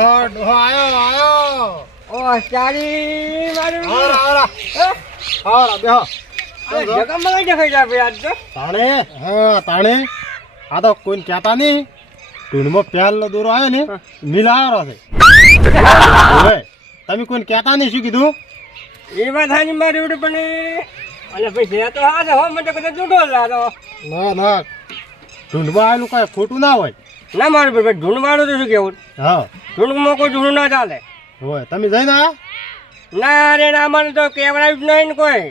ડોહો આયો. ઓ ચાલી મારું આવરા. બેહો. જગમ મગાઈ દેખાઈ જાય ભાઈ આજ તો. તાણે આ તો કોઈ કહેતા નહીં. ટૂંડમાં પહેલો દોરો આવ્યો ને મિલારો છે. હવે તમે કોઈ કહેતા નહીં, શું કીધું? એ વાત હાની મારી ઉડે પણ અને ભાઈ છે તો હા છે હો મને કદાચ જુડો લાતો. ના ટૂંડમાં આવેલું કઈ ખોટું ના હોય. ના મારું ભાઈ ઢૂંઢ વાળું તો શું કેવું? હા ઢૂંઢમાં કોઈ ઢૂંઢ ના ચાલે. હોય તમે જઈને આયા? ના રે ના મને તો કેવડાવ્યું જ નહીં ને કોઈ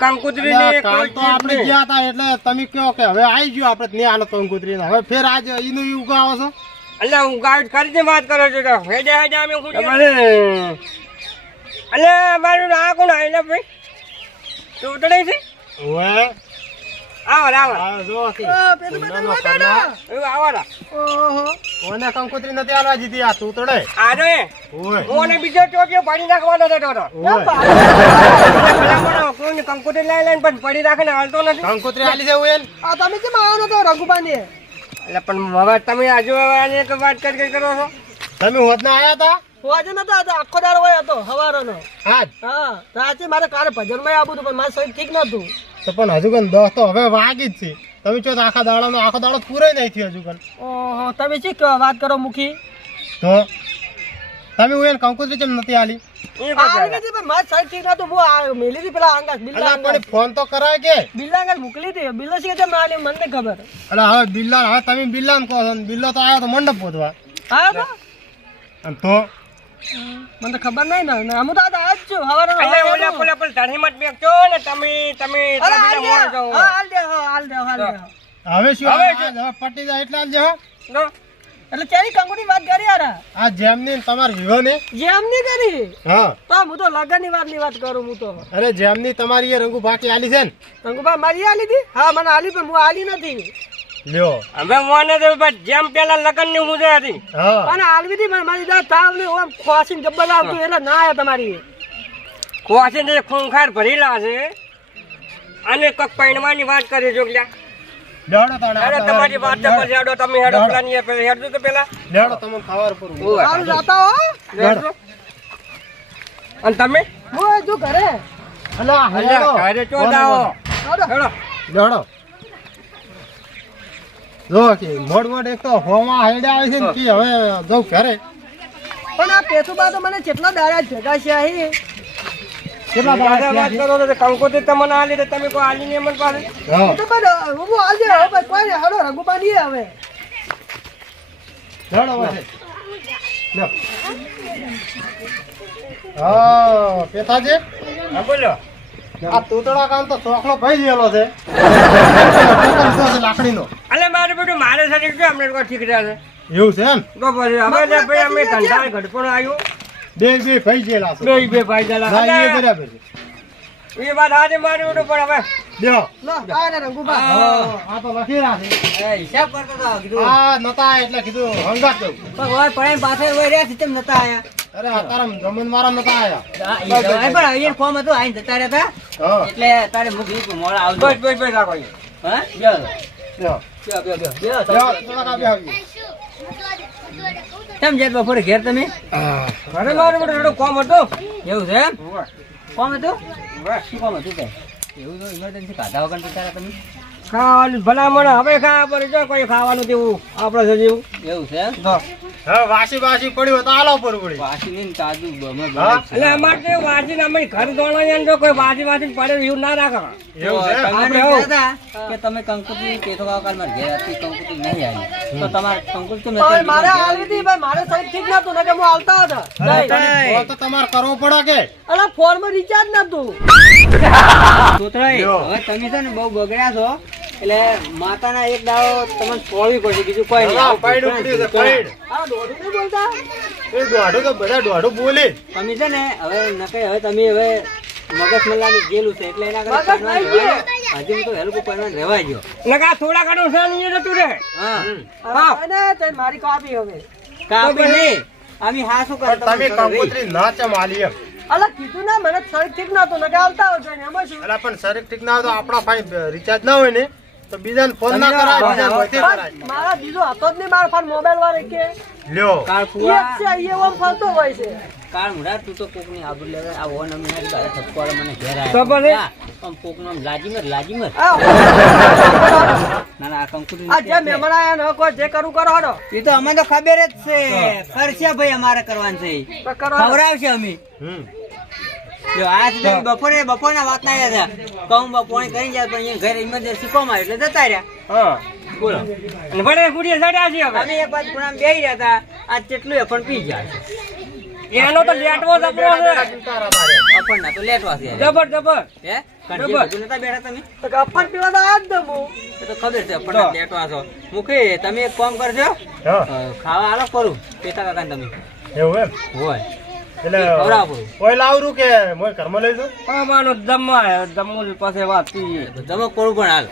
કંકુતરી ને કાલ તો આપણે ગયા હતા એટલે તમે કહો કે હવે આવી ગયો આપણે ત્યાં હાલત કંકુતરી હવે ફેર આજ એનું ઈ ઉગાવો છો. એટલે હું ગાઈડ કરી વાત કરો છો તો હેડે હેડે અમે એટલે મારું આ કોણ આવીને ભાઈ તું ઉતરે છે? ઓય આવો આ જો છે આવો ઓને કંકુતરી નથી આલવા જીધી આ તું તોડે આજો એ ઓય ઓને બીજો ચોક્યો પાડી નાખવાનો હતો તો કોઈ કંકુતરી લઈને પણ પડી રાખે ને હાલતો નથી. કંકુતરી આલી છે ઓય આ તમે કેમ આવ્યો નતો રઘુબાની? એટલે પણ હવે તમે આજુ એક વાત કરી કરો છો. તમે હોત ના આયા હતા? હોજે નતો આ તો આખો દાડો હોય હતો હવારનો. હાજ હા રાતે મારે કાલે ભજનમાં આવું હતું પણ મારું શરીર ઠીક નતું. તો પણ હજુ કન 10 તો હવે વાગી જ છે. તમે છો તો આખો દાડો પૂરો નહીં થયો હજુ કન. ઓહો તમે શું કહો વાત કરો મુખી? તો તમે ઓય કંકુતરી કેમ નથી આલી? આવી નથી પણ મારું શરીર ઠીક નતું. હું આ મેલી હતી પેલા આંગાસ બિલ્લા અલા પણ ફોન તો કરાય કે બિલ્લા આંગાસ મોકલી હતી. બિલ્લો છે કે મને મને ખબર. અલા હવે બિલ્લા હવે તમે બિલ્લાને કહો છો ને બિલ્લો તો આવ્યો તો મંડપ પોતવા. હા તો અને તો મને તો ખબર નહીં ને હું તો આજ છું હવારનો. એટલે ઓલા પોલા પોલ ધણી મત બેકજો ને તમે હાલ દે હવે શું હવે હવે પટી જાય એટલે આલજો હો. એટલે કેરી કંકુની વાત કરી યાર. આ જેમની ને તમારી વિવાહની જેમ ની કરી હા તો હું તો લગનની વાત કરું. હું તો અરે જેમની તમારી એ રંગુ બાકી આલી છે ને કંકુબા મારી આલી હતી. હા મને આલી પણ હું આલી નથી. લ્યો હવે મને તો જેમ પેલા લગન ની મુજબ હતી હા પણ આલવી હતી પણ મારી દાદ તાવ ને ઓમ ખોસીને જબ્બર આવતું એટલે ના આયા તમારી. ખોસી ને ખૂંખાર ભરેલા છે અને કક પૈણવાની વાત કરી જો લ્યા. લેડો તાણે અરે તમારી વાત તો પછી હેડો તમે હેડો પેલા ની પેલા હેડજો તો પેલા લેડો તમને ખબર પર સારું જાતા હો. હેડજો. અને તમે હું જો ઘરે અલા અલ્યા ઘરે ચો જાઓ આવડો. હેડો. લેડો જો કે મોડ એક તો હોમાં હેડે આવી છે ને કે હવે જઉં ઘરે. પણ આ પેથુબા તો મને કેટલા દાડા ભેગા છે અહીં. કેટલા દાદા વાત કરો તો કંકોત્રી તમને આલી તો તમે કોઈ આલી નહીં મને પાસે. હા તો પણ હું હાલ દે હવે કોઈ ને હડો રઘુબા ની હવે. લેડો હવે લ્યો હા પેથાજી હા બોલો. આ તૂતડા કામ તો ચોકલો ભાઈ ગયેલો છે લાકડીનો. અલે મારે બેટું મારે શરીર છે અમને કોઈ ઠીક રહ્યા છે એવું છે એમ તો પછી હવે ભાઈ અમે ધંધા ઘડપણ આવ્યું બે ભાઈ ગયેલા છે. બે ભાઈ ના, જલા એ બરાબર છે. એ વાત આજે મારી બેટું પણ હવે લ્યો લો આ ને રઘુબા. આ તો લખી રાખે હિસાબ કરતો હતો કીધું આ નતા એટલે કીધું હંગાત દઉં. હોય પડે પાછળ વહી રહ્યા સિસ્ટમ નતા આયા અરે આ તારા જમીન મારા નતા આયા. પણ અહીંયા ફોર્મ હતું આઈને જતા રહ્યા હા એટલે તારે મૂકી મોડા આવજો બસ બસ બસ રાખો હા લ્યો લ્યો લ્યો થોડાક આપ્યા આવીએ. કેમ જાય બપોરે ઘેર તમે ઘરે મારું બધું થોડું કોમ હતું એવું છે એમ કોમ હતું શું કોમ હતું તે એવું તો ઇમરજન્સી કાઢા વગર તારા તમે ખાવાનું ભલામણ હવે ખાવા પડે જો કોઈ ખાવાનું તેવું આપણે જેવું એવું છે તો હવે વાસી પડ્યું હોય તો આલો પર પડી. વાસી ને તાજુ હા? એટલે અમારે તો વાસી ને અમે ઘર દોણા જો કોઈ વાસી પડે એવું ના રાખો એવું છે એમ? આપણે કે તમે કંકુતરી કેતો કાલમાં ઘેર હતી કંકુતરી નહીં આવી તો તમારે કંકુતરી હવે મારે આલવી હતી ભાઈ મારે શરીર ઠીક નતું ને કે હું હાલતા હતા. અરે પણ ફોન તો તમારે કરવો પડે કે અલા ફોન માં રિચાર્જ નતું. હવે તમે છે ને બહુ બગડ્યા છો એટલે માતાના એક દાડો તમને છોડવી પડશે બીજું કોઈ નહીં હા, પાયડું પડ્યું છે, પાયડ. આ દોઢું નહીં બોલતા. એ દોઢું તો બધા દોઢું બોલે જ. તમે છે ને હવે નકે હવે તમે હવે મગજ મલ્લાની ગયેલું છે એટલે એના મગજ નહીં ગયું. હજી તો હેલ્પ પર રહેવા ગયો નકા થોડા ઘણું છે ને એ જતું રે હા અને તે મારી કાપી હવે. કાપી નહીં આમી હા શું પણ તમે કંકોત્રી ના ચમ આલી એમ. અલા કીધું ના મને શરીર ઠીક નતું ને કે હાલતા હોય ને એમાં શું. અલા પણ શરીર ઠીક ના હોય તો આપણા ભાઈ રિચાર્જ ના હોય ને તો બીજાને ફોન ના કરાય, બીજાને વચ્ચે કરાય. મારા બીજો હતો જ નહીં, મારા ફોન મોબાઈલ વાળે કે લ્યો કાળ એક ફુવા છે અહીંયા ઓમ ફરતો હોય છે. કાળ મુડા તું તો કોકની આબરૂ લેવા આ ઓન અમે ના તારે ઠપકો મને ઘેર તો ભલે. આયા આમ કોકનો આમ લાજી મર આ ના ના આ કંકુડી આ જે મહેમાન આયા ને કોઈ જે કરું કરો હડો. એ તો અમે તો ખબર જ છે કરશે ભાઈ અમારે કરવાનું છે તો કરો હડો. ખવડાવશે અમે હમ જો આ સુધી બપોરના વાત ના આવ્યા હતા કહું બપોરે કરી જાય પણ અહીંયા ઘરે ઇમરજન્સી કોમ આવ્યું એટલે જતા રહ્યા બોલો અને વડે ગુડીએ ચડ્યા છે હવે. અમે એક બાજુ ખૂણામાં બેહી રહ્યા હતા આ કેટલું એ પણ પી જાય એનો તો લેટવો જ આપણો છે. આપણને તો લેટવા છે જબર જબર. હે કંઠી બધું નતા બેઠા તમે તો કે અપન પીવા તો આયા જ ને હું. એ તો ખબર છે આપણને લેટવા છો મુખી તમે એક કામ કરજો હા ખાવા આલો કરું પેટા કાકા તમે એવું એમ હોય એટલે ખવડાવો કરું કોઈ લાવરું કે મોય ઘરમાં લઈ જાઉં? અમારો જમવા જમવું પાસે વાત થી. તમે કરું પણ હાલ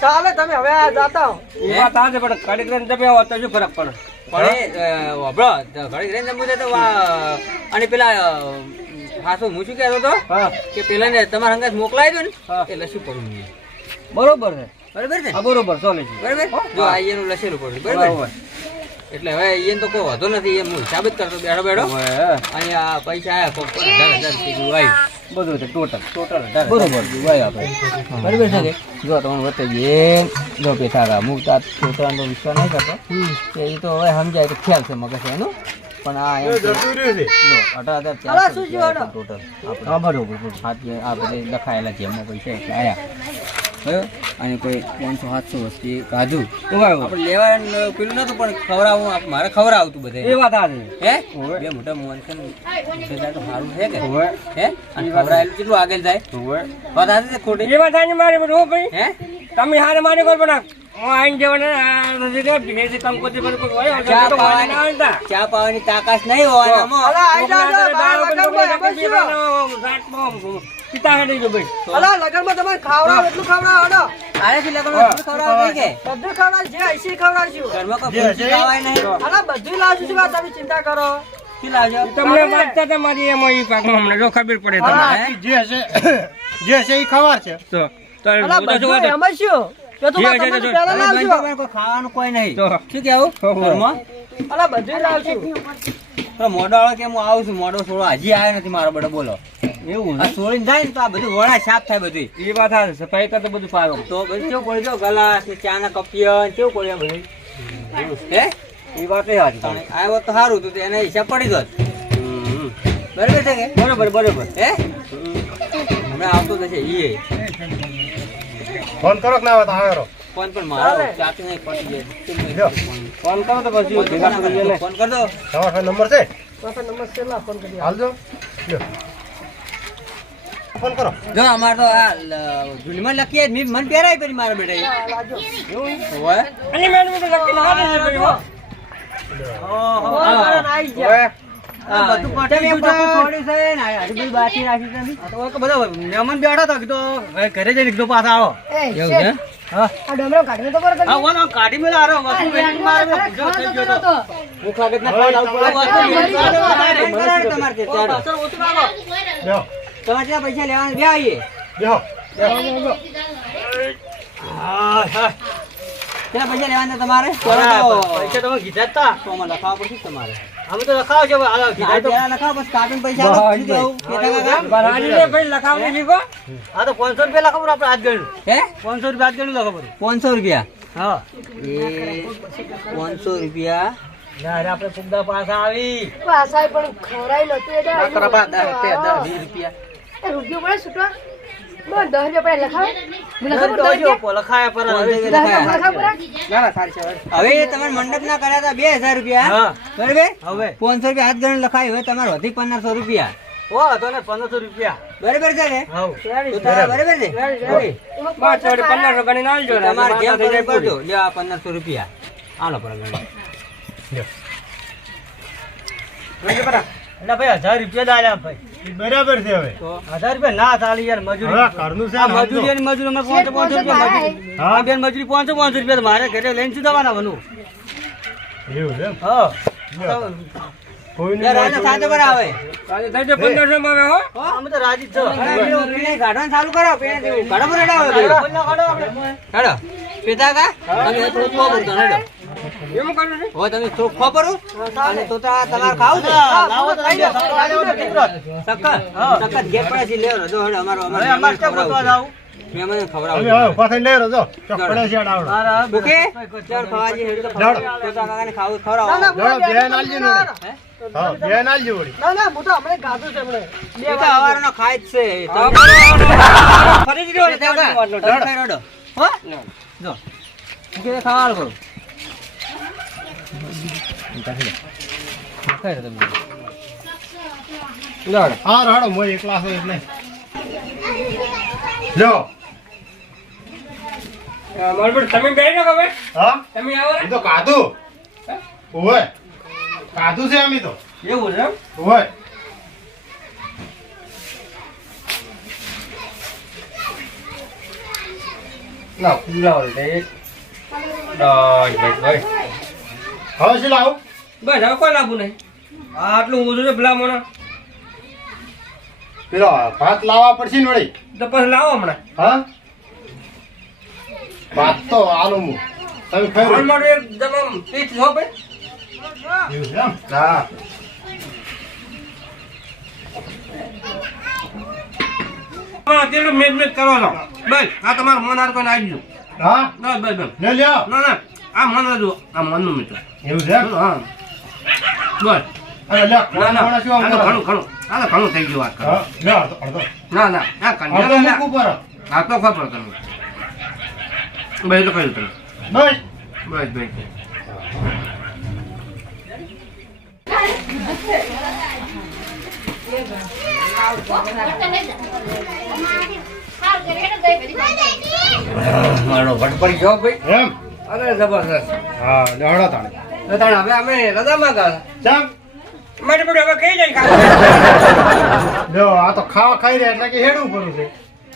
ચાલે તમે હવે આ જાતા હો. એ વાત આજે પણ કડીક રહીને તમે આવો તો શું ફરક પડે. પણ એ વાપરો ઘડી રહીને જમવું છે તો અને પેલા હાસો હું શું કહેતો હતો હા કે પેલા ને તમારા અંગાત મોકલાવી દો ને હા. એટલે શું કરું મેં બરોબર છે. બરાબર છે હા બરોબર ચાલે છે. બરાબર જો આ એનું લસેલું પડ્યું બરાબર એટલે હવે એને તો કોઈ વાંધો નથી એમ હું હિસાબ જ કરતો બેઠો બેઠો અને આ પૈસા આયા કોક 18,000 કીધું આવ્યું બધું ટોટલ બરોબર ભાઈ આપણે બરાબર છે કે જો તમને બતાવીએ જો પેથારા હું તો છોકરાનો વિશ્વાસ નહીં કરતો એ તો હવે સમજાય તો ખ્યાલ છે મગજ એનો પણ આ એમ એ જતું રહ્યું છે. જો 18,400 ટોટલ હા બરોબર આ બધે લખાયેલા છે એમાં પૈસા એટલે આયા બરાબર અને કોઈ 500-700 વસ્તી કાઢું આપણે લેવા પેલું નતું પણ ખવડાવવું મારે ખવડાવતું બધે એ વાત આજે હે બે મોટા મોહન છે તો સારું છે કે હે અને ખવડાવેલું કેટલું આગળ જાય વાત આજે છે ખોટી એ વાત આજે મારી બધું હો ભાઈ. હે તમે હારે મારી કોઈ પણ હું આઈને જવાને ભીનેથી કામ કરતી પણ કોઈ હોય ચા તો પાવાની ના આવતા. ચા પાવાની તાકાત નહીં હોય પિતા હેડી જો ભાઈ. અલા લગનમાં તમારે ખાવડાવ એટલું ખવડાવ હડો. આરે થી લગન ખવડાવ નહીં કે બધું ખવડાવ જે હશે એ ખવડાવશું. ઘરમાં કોઈ ભૂસી ખાવાય નહીં અલા બધું લાવશું શું વાત તમે ચિંતા કરો. શું લાવજો તમને વાંચતા તમારી એમ ઈ પાકમાં હમણાં જો ખબર પડે હા, તમને. આખી જે હશે એ ખબર છે. તો અલા બધું એમાં શું તો તો હવે તમને પહેલા લાવજો. બંધ કોઈ ખાવાનું કોઈ નહીં તો. શું કેવું ઘરમાં અલા બધું લાવશું. તો મોડો વાળો કે હું આવું છું મોડો થોડો હજી આવ્યો નથી મારો બડો બોલો એવું આ છોડીને જાય ને તો આ બધું વડા સાફ થાય બધું એ વાત આ સફાઈ કરતા બધું પાડો. તો બધું કેવું પડી ગયો ગલાસ ને ચા ના કપિયા કેવું પડ્યું બધું હે એ વાત એ હાચી. આવ્યો તો સારું હતું એને હિસાબ પડી ગયો બરાબર છે કે બરોબર હે હમણાં આવતો થશે ઈ ફોન કરો કે ના આવે તો આવે. ફોન પણ મારો ચાચી નહીં પડી લ્યો. જાય ફોન કરો તો પછી ભેગા કરીએ ને. ફોન કર દો તમારો ફોન નંબર છે? પાછા નંબર છેલ્લા ફોન કરી હાલજો. લ્યો. ફોન કરો. જો અમાર તો આ જુલીમાં લખીએ મને પહેરાય પડી મારા બેટા હોય અને મેં તો લખી હારે છે ભાઈ હો. આવી ગયા. બધું પટી છોડી છે ને હજી બાકી રાખી તમે તો બધા મહેમાન બેઠા હતા કીધું હવે ઘરે જઈને કીધું પાછા આવો. એવું છે હા ઓનો કાઢી મેલા આરો વસ્તુ વેચી મારે પૂજો થઈ ગયો તો. ભૂખ લાગે ના ખાવા લાવું પડે. તમારે તે ચાલો. પાછળ ઓછું લાવો. લ્યો. તમારે ત્યાં પૈસા લેવાના બે આવીએ બેહો. ત્યાં પૈસા લેવાના તમારે પૈસા તમે કીધા જ તા. તો આમાં લખાવવા પડશે તમારે અમે તો લખાવ છે હવે હાલો કીધા તો. પેલા લખાવો પછી કાર્ટૂન પૈસા આપો. શું કેવું? કેતા કાકા? બરાડીને ભાઈ લખાવવું શીખો. આ તો 500 રૂપિયા લખાવું આપણે હાથ ગણ્યું. હે 500 રૂપિયા હાથ ગણ્યું લખાવું. 500 રૂપિયા હા. એ 500 રૂપિયા યાર આપણે ફુગદા પાછા આવી. પાસાય પણ ખવરાય નતું એટલે ના કરો બા 10 રૂપિયા એ રૂપિયો પડે છૂટવા બસ 10 રૂપિયા પડે લખાવે મને ખબર તો 10 જો રૂપિયા લખાયા પર હવે. 10 રૂપિયા લખાવ પૂરા ના ના સારી છે હવે તમે મંડપ ના કર્યા હતા 2000 રૂપિયા હા. બરાબર હવે 500 રૂપિયા હાથ ગણ લખાય હવે તમારે વધી 1500 રૂપિયા ઓ તો ને 1500 રૂપિયા. બરાબર છે ને હા. તો તારા બરાબર છે એમાં પાંચ જોડે 1500 ગણીને આલજો ને. તમારે જેમ થઈ જાય કરવું કરજો પૂરી. લ્યો આ 1500 રૂપિયા આલો પર ગણ લ્યો. જોઈજો પરા. એટલે ભાઈ 1000 રૂપિયા જ આલ્યા ભાઈ. ઈ બરાબર છે હવે. તો 1000 રૂપિયા ના ચાલે યાર મજૂરી. હવે ઘરનું છે આ ને મજૂરી અને મજૂરી અમે 500 રૂપિયા હા. હા બેન મજૂરી 500 રૂપિયા મારે ઘરે લઈને શું દવાના બનવું. એવું છે એમ? હા લ્યો. કોઈને યાર રાજા સાથે પર આવે આજે થઈ જાય 1500 માં આવે હો અમે તો રાજી જ છો પીણે ગાડવાનું ચાલુ કરો પીણે દેવું ગાડો પર રેડા આવે હેડો પીતા કા તમે થોડું ખો પડતો હેડો એમ કરું છે હો તમે થોડું ખો પરો અને તો તમાર ખાવ છે લાવો તો લઈ સક્કર ગેટ પર લેવો જો હેડો અમારો અમાર કે બોલવા જાવ મે મને ખવરાવ હવે હવે પાછા લઈ રહ્યો જો ચોકડે છે ડાવડો ઓકે ચાલ ખવાજી હેડો તો કાકાને ખવરાવ બેન આલજી નો હા બેન આલજી વળી એ તો હવારનો ખાય જ છે તો ફરી જ રહ્યો તે ખાઈ રડો હો જો કે ખાવાલ કરો ખાઈ રડો તમે લડ હા રાડો મોય એકલા છે એટલે લો માર પર તમે બેઠો કે ભાઈ હા તમે આવો એ તો કાધું ઓય કાધું છે અમે તો એવું છે ઓય લાવ લાવ દે ભાઈ હવે શું લાવું બસ હવે કોઈ લાવવું નહીં આટલું ઓછું છે ભલા મને પેલો ભાત લાવવા પડશે ને વળી તો પછી લાવો હમણાં હા ભાત તો આલું હું તમે હાલ ખાઈ મારું એક જમમ પીઠ છો ભાઈ એવું છે એમ હા તેનું મેચ મેચ કરો છો બસ આ તમારું મન હાર કોઈને આવી હા બસ બસ બસ લે લ્યો ના ના આ મન જો આ મનનું મિત્ર એવું છે એમ હા બસ અરે લ્યો ના ના કોણ શું આમ આ તો કરો? ઘણું ઘણું આ તો ઘણું થઈ ગયું વાત કરો હા લ્યો અડધો ના ના આ અડધો કંટાળો ના મૂકવું પડે આ તો ખબર તમે બસ તો કહ્યું તમે બસ બસ બસ મારો ભટપડી જો ભાઈ એમ અરે જબરદસ્ત હા લેવડો તાણે તાણ હવે અમે રજામાં ગયા ચાલ માટે બધું હવે કઈ જાય ખાવા લ્યો આ તો ખાવા ખાઈ રહ્યા એટલે કે હેડવું પડું છે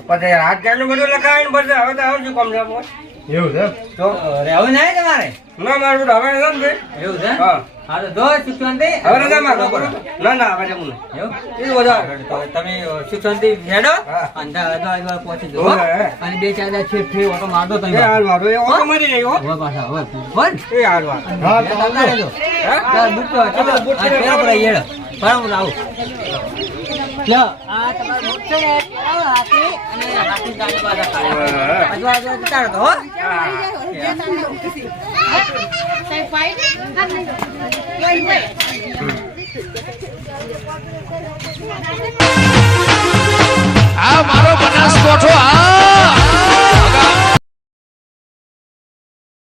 પછી હાથ ચાલુ બધું લખાવીને પછી હવે તો આવજો કમ છે બોસ. એવું છે એમ તો રહેવું નહીં તમારે ના મારું બધું હવે રજા ને ભાઈ એવું છે હા હા તો જો શિક્ષણ હવે રજામાં ગયા બરોબર ના ના હવે જમું નહીં એવું એ જ વધારે તો તમે શિક્ષણથી હેડો હા. અંધા અડધા પહોંચી જજો હો, હે. અને બે ચાર દાડા છે ફ્રી ઓટો મારદો તમે એ હાલ વાળો એ ઓટો મારી જાય હો હવે પાછા હવે બોલ એ હાલ વાળો હા બે તો ચાલતા આવજો. રહેજો ચાલ બૂટ તો ચલો બૂટ પહેરો પડે હેડો પર હું લાવું લ્યો આ તમારો બૂટ છે ને પહેરાવો હાથી અને હાથી ગાડી પાછા કાઢો અજવા અજવા જતા રહો હો Bye.